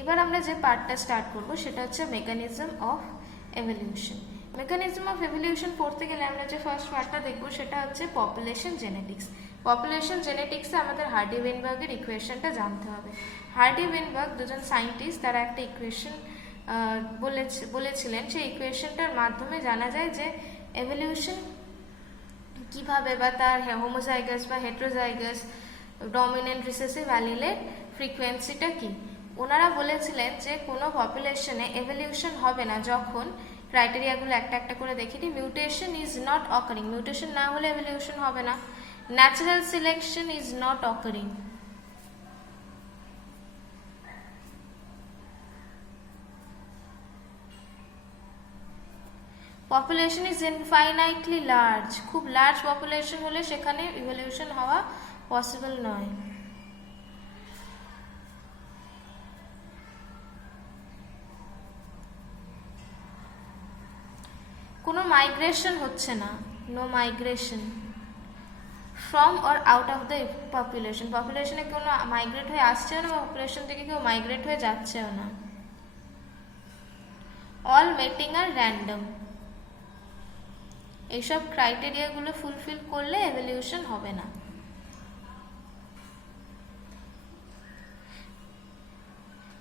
এবার আমরা যে পার্টটা স্টার্ট করব সেটা হচ্ছে mechanism of evolution. Mechanism of evolution পড়তে গেলে আমরা যে ফার্স্ট পার্টটা দেখব সেটা হচ্ছে পপুলেশন জেনেটিক্স। পপুলেশন জেনেটিক্সে আমাদের হার্ডি ওয়েনবার্গের ইকুয়েশনটা জানতে হবে। হার্ডি ওয়েনবার্গ দুজন সায়েন্টিস্ট, তারা একটা ইকুয়েশন বলেছিলেন। সেই ইকুয়েশনটার মাধ্যমে জানা যায় যে এভলিউশন কিভাবে বা তার হোমোজাইগাস বা হেটেরোজাইগাস, ডমিনেন্ট, রিসেসিভ অ্যালিলের ফ্রিকোয়েন্সিটা কি। ওনারা বলেছিলেন যে কোনো পপুলেশনে এভলিউশন হবে না যখন ক্রাইটেরিয়াগুলো একটা একটা করে দেখিনি, mutation is not occurring, mutation না হলে এভলিউশন হবে না, natural selection is not occurring, population is infinitely large, খুব লার্জ পপুলেশন হলে সেখানে ইভলিউশন হওয়া পসিবল নয়। কোনো মাইগ্রেশন হচ্ছে না, no migration from or out of the population, পপুলেশনে কোনো মাইগ্রেট হয়ে আসছেও না, পপুলেশন থেকে কেউ মাইগ্রেট হয়ে যাচ্ছেও না। অল মেটিং আর র্যান্ডম, এইসব ক্রাইটেরিয়াগুলো ফুলফিল করলে এভলিউশন হবে না।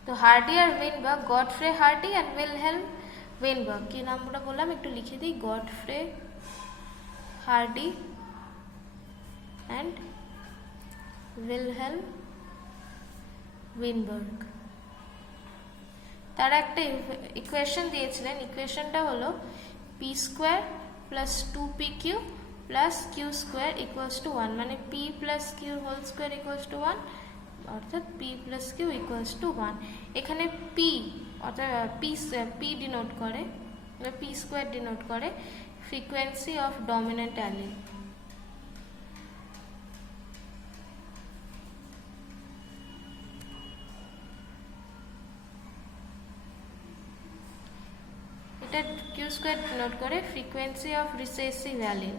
তো হার্ডি আর Weinberg, Godfrey Hardy and Wilhelm Weinberg, কি নামটা বললাম একটু লিখে দিই, Godfrey Hardy and Wilhelm Weinberg, তারা একটা ইকুয়েশন দিয়েছিলেন। ইকুয়েশনটা হলো p square plus 2pq plus q square equals to 1, মানে p plus q whole square equals to 1, অর্থাৎ p plus q equals to 1। এখানে পি অর্থাৎ পি ডিনোট করে, পি স্কোয়ার ডিনোট করে ফ্রিকোয়েন্সি অফ ডমিনেন্ট অ্যালিল। এটা Q square denote করে frequency of recessive allele,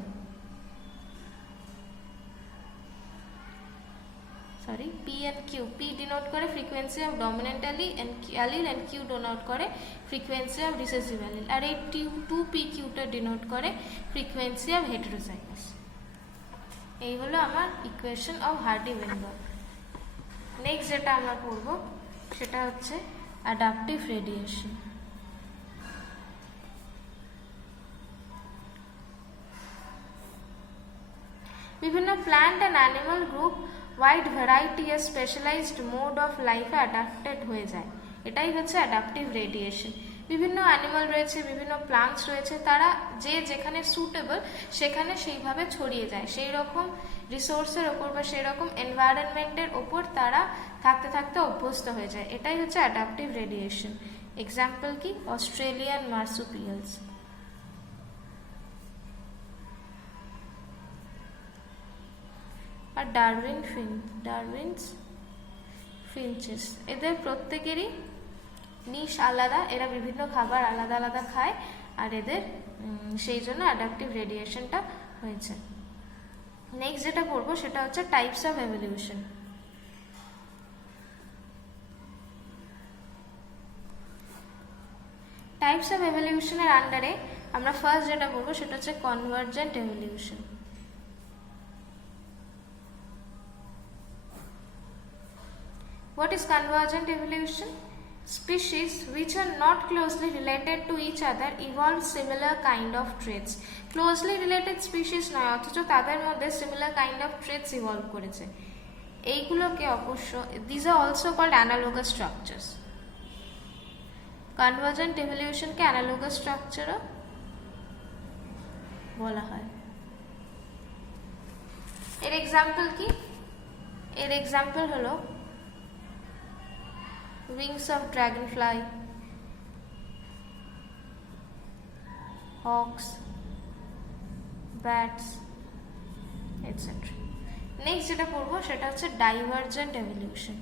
sorry p and q, p denote করে frequency of dominant allele and q denote করে frequency of recessive allele, আর এই 2pqটা denote করে frequency of heterozygous. এই হলো আমার equation of Hardy Weinberg. Next যেটা আমরা পড়ব সেটা হচ্ছে অ্যাডাপটিভ রেডিয়েশন। বিভিন্ন plant and animal group wide variety আর স্পেশালাইজড মোড অফ লাইফে অ্যাডাপ্টেড হয়ে যায়, এটাই হচ্ছে অ্যাডাপটিভ রেডিয়েশন। বিভিন্ন অ্যানিমাল রয়েছে, বিভিন্ন প্লান্টস রয়েছে, তারা যে যেখানে সুটেবল সেখানে সেইভাবে ছড়িয়ে যায়, সেই রকম রিসোর্সের ওপর বা সেই রকম এনভায়রনমেন্টের ওপর তারা থাকতে থাকতে অভ্যস্ত হয়ে যায়, এটাই হচ্ছে অ্যাডাপটিভ রেডিয়েশন। এক্সাম্পল কি, অস্ট্রেলিয়ান মার্সুপিয়ালস। আর ডারউইনস ফিঞ্চেস, এদের প্রত্যেকেরই নিশ আলাদা, এরা বিভিন্ন খাবার আলাদা আলাদা খায়, আর এদের সেই জন্য অ্যাডাপটিভ রেডিয়েশনটা হয়েছে। নেক্সট যেটা পড়বো সেটা হচ্ছে types of evolution. Types of এভলিউশনের আন্ডারে আমরা ফার্স্ট যেটা পড়বো সেটা হচ্ছে convergent evolution. What is convergent evolution? Species which are not closely related to each other evolve similar kind of traits. Closely related species নয়, অথচ তাদের মধ্যে similar kind of traits evolve করেছে, এইগুলোকে অবশ্য these are also called analogous structures. Convergent evolution K analogous structure ও বলা হয়। এর এক্সাম্পল কি? এর এক্সাম্পল হলো wings of dragonfly, hawks, bats, etc. Next যেটা পড়বো সেটা হচ্ছে divergent evolution.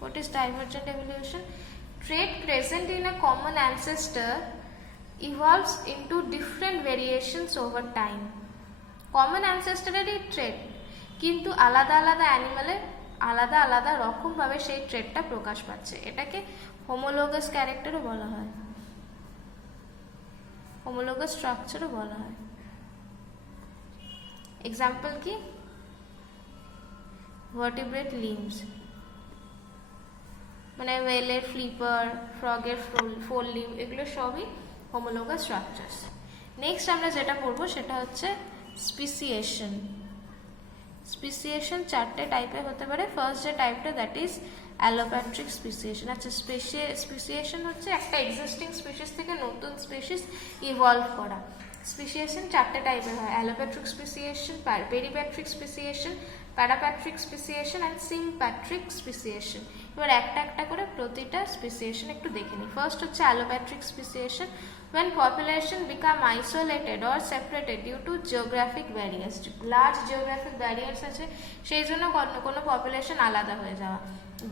What is divergent evolution? Trait present in a common ancestor evolves into different variations over time. Common অ্যানসেস্টরেরই ট্রেট কিন্তু আলাদা আলাদা অ্যানিমালে আলাদা আলাদা রকমভাবে সেই ট্রেটটা প্রকাশ পাচ্ছে। এটাকে হোমোলোগাস ক্যারেক্টারও বলা হয়, হোমোলোগাস স্ট্রাকচারও বলা হয়। এক্সাম্পল কি? ভার্টিব্রেট লিম্বস, মানে ওয়েলের ফ্লিপার, ফ্রগের ফোর লিম্ব, এগুলো সবই হোমোলোগাস স্ট্রাকচারস। নেক্সট আমরা যেটা পড়বো সেটা হচ্ছে স্পিসিয়েশন। স্পিসিয়েশন চারটে টাইপের হতে পারে। ফার্স্ট যে টাইপটা, দ্যাট ইজ অ্যালোপ্যাট্রিক স্পিসিয়েশন। আচ্ছা, স্পিসিয়েশন হচ্ছে একটা এক্সিস্টিং স্পিসিস থেকে নতুন স্পিসিস ইভলভ করা। স্পিসিয়েশন চারটে টাইপের হয়, অ্যালোপ্যাট্রিক স্পিসিয়েশন, পেরিপ্যাট্রিক স্পিসিয়েশন, প্যারাপ্যাট্রিক স্পিসিয়েশন অ্যান্ড সিম্প্যাট্রিক স্পিসিয়েশন। এবার একটা একটা করে প্রতিটা স্পিসিয়েশন একটু দেখে নিই। ফার্স্ট হচ্ছে অ্যালোপ্যাট্রিক স্পিসিয়েশন, when population become isolated or separated due to geographic barriers. large geographic barriers আছে, সেই জন্য কোনো পপুলেশন আলাদা হয়ে যাওয়া।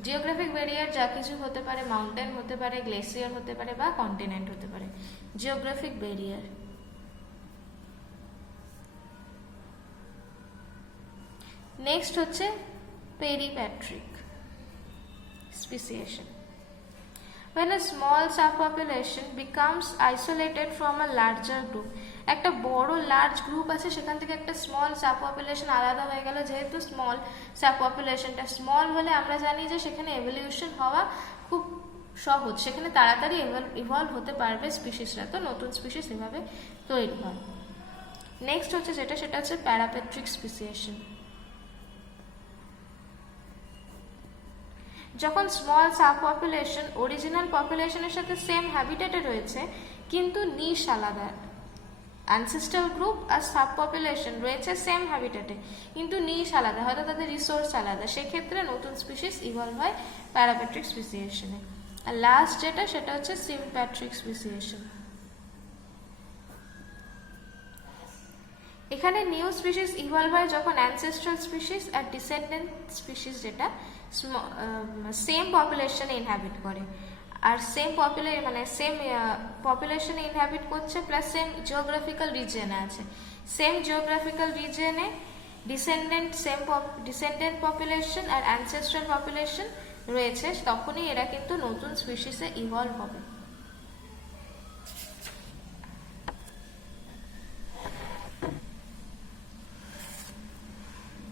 জিওগ্রাফিক ব্যারিয়ার যা কিছু হতে পারে, মাউন্টেন হতে পারে, গ্লেসিয়ার হতে পারে, বা কন্টিনেন্ট হতে পারে। Geographic barrier. নেক্সট হচ্ছে পেরিপ্যাট্রিক স্পিসিয়েশন, when a small subpopulation becomes isolated from a larger group. একটা বড় লার্জ গ্রুপ আছে, সেখান থেকে একটা স্মল সাবপপুলেশন আলাদা হয়ে গেল। যেহেতু স্মল সাবপপুলেশনটা স্মল হলে আমরা জানি যে সেখানে এভলিউশন হওয়া খুব সহজ, সেখানে তাড়াতাড়ি ইভলভ হতে পারবে স্পিসিসরা, তো নতুন স্পিসিস এভাবে তৈরি হয়। নেক্সট হচ্ছে সেটা হচ্ছে প্যারাপ্যাট্রিক স্পিসিয়েশন। যখন স্মল সাব পপুলেশন অরিজিনাল পপুলেশনের সাথে সেম হ্যাবিটেটে রয়েছে কিন্তু নিশ আলাদা, অ্যানসেস্ট্রাল গ্রুপ আর সাব পপুলেশন রয়েছে সেম হ্যাবিটেটে কিন্তু নিশ আলাদা, হয়তো তাদের রিসোর্স আলাদা, সেক্ষেত্রে নতুন স্পিসিস ইভলভ হয় প্যারাপ্যাট্রিক স্পিসিয়েশনে। আর লাস্ট সেটা হচ্ছে সিম্প্যাট্রিক স্পিসিয়েশন। এখানে নিউ স্পিসিস ইভলভ হয় যখন অ্যানসেস্ট্রাল স্পিসিস আর ডিসেন্ডেন্ট স্পিসিস যেটা সেম পপুলেশনে ইনহ্যাবিট করে, আর সেম পপুলেশনে ইনহ্যাবিট করছে প্লাস সেম জিওগ্রাফিক্যাল রিজিয়নে আছে। সেম জিওগ্রাফিক্যাল রিজিয়নে ডিসেন্ডেন্ট পপুলেশন আর অ্যানসেস্ট্রাল পপুলেশন রয়েছে, তখনই এরা কিন্তু নতুন স্পিসিসে ইভলভ হবে।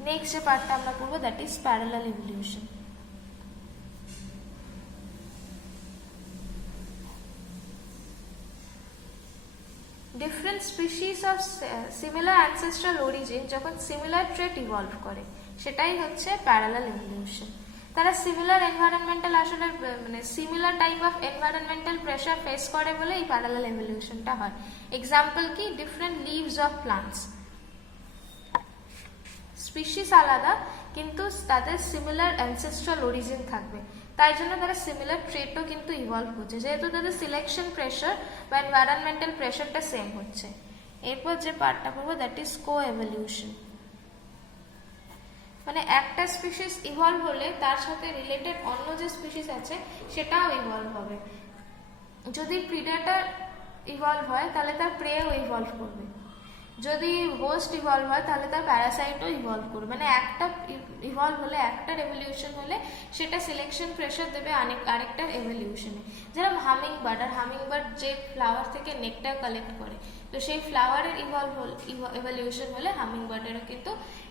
নেক্সট যে পার্টটা আমরা পড়বো that is parallel evolution. Different species of similar ancestral origin যখন সিমিলার ট্রেট ইভলভ করে সেটাই হচ্ছে প্যারালাল ইভলিউশন। তারা সিমিলার এনভায়রনমেন্টাল আসলে similar type of environmental pressure face করে বলে এই প্যারালাল ইভলিউশনটা হয়। এক্সাম্পল কি? Different leaves of plants, species আলাদা কিন্তু তাদের সিমিলার অ্যানসেস্ট্রাল অরিজিন থাকবে, তাই জন্য তারা সিমিলার ট্রেটও কিন্তু ইভলভ হচ্ছে, যেহেতু তাদের সিলেকশন প্রেশার বা এনভায়রনমেন্টাল প্রেশারটা সেম হচ্ছে। এরপর যে পার্টটা পড়বো দ্যাট ইজ কো এভলিউশন। মানে একটা স্পিসিস ইভলভ হলে তার সাথে রিলেটেড অন্য যে স্পিসিস আছে সেটাও ইভলভ হবে। যদি প্রিডেটর ইভলভ হয় তাহলে তার প্রেও ইভলভ করবে, যদি হোস্ট ইভলভ হয় তাহলে তার প্যারাসাইটও ইভলভ করবে। মানে একটা ইভলভ হলে, একটা রেভলিউশন হলে সেটা সিলেকশন প্রেশার দেবে আরেকটা এভলিউশনে। যেরকম হামিংবার্ড, আর হামিংবার্ড যে ফ্লাওয়ার থেকে নেকটার কালেক্ট করে, তো সেই ফ্লাওয়ারের এভলিউশন হলে হামিংবার্ডেরও কিন্তু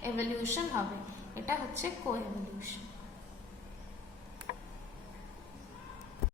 এভলিউশন হবে। এটা হচ্ছে কো এভলিউশন।